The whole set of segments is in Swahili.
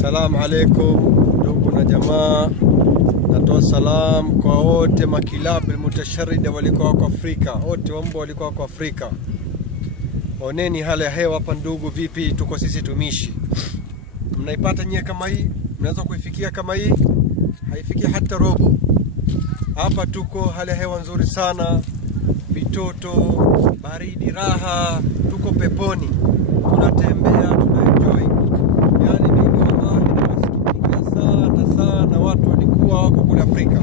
Salamu alaikum ndugu na jamaa, natoa salam kwa wote makilabu mutasharida walikuwa wako Afrika, wote wambo walikuwa wako Afrika. Oneni hali ya hewa hapa ndugu, vipi tuko sisi tumishi. Mnaipata nyie kama hii? Mnaweza kuifikia kama hii? Haifikia hata robo. Hapa tuko hali ya hewa nzuri sana, vitoto, baridi, raha, tuko peponi. Tunatembea, tunaenjoy. Yani mimi wallahi nawasikitika sana watu walikuwa wako kule Afrika.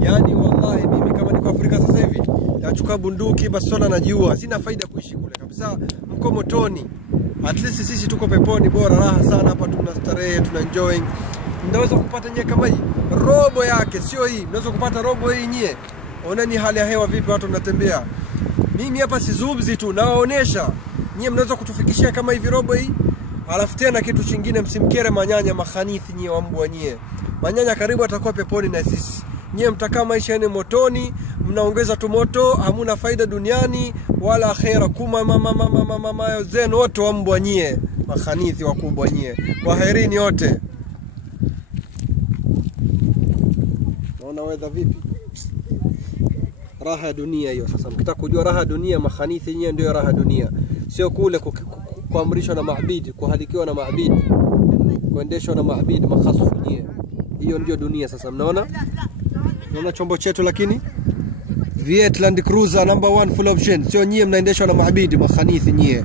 Yani wallahi mimi kama niko Afrika sasa hivi, nachukua bunduki basola najiua, sina faida kuishi kule kabisa. Mko motoni. At least sisi tuko peponi, bora raha sana hapa, tunastarehe, tunaenjoy. Mnaweza kupata nyie kama hii robo yake, sio hii. Mnaweza kupata robo hii nyie. Oneni hali ya hewa vipi watu wanatembea. Mimi hapa sizubzi tu, nawaonesha. Nyie mnaweza kutufikishia kama hivi robo hii. Alafu tena kitu kingine, msimkere manyanya makhanithi nyie wa mbwa nyie. Manyanya karibu atakuwa peponi na sisi. Nyie mtakaa maisha yenu motoni, mnaongeza tu moto, hamuna faida duniani wala akhera. Kuma mama zenu wote wa mbwa nyie, makhanithi wakubwa nyie. Kwaherini wote. Naona weather vipi? Raha dunia hiyo sasa. Mkitaka kujua raha dunia, makhanithi nyie ndio raha dunia. Sio kule kuamrishwa na maabidi, kuhalikiwa na maabidi, kuendeshwa na maabidi makhasufu nyie. Hiyo ndio dunia sasa. Mnaona? Naona chombo chetu lakini Viet Land Cruiser number 1 full option. Sio nyie mnaendeshwa na maabidi makhanithi nyie.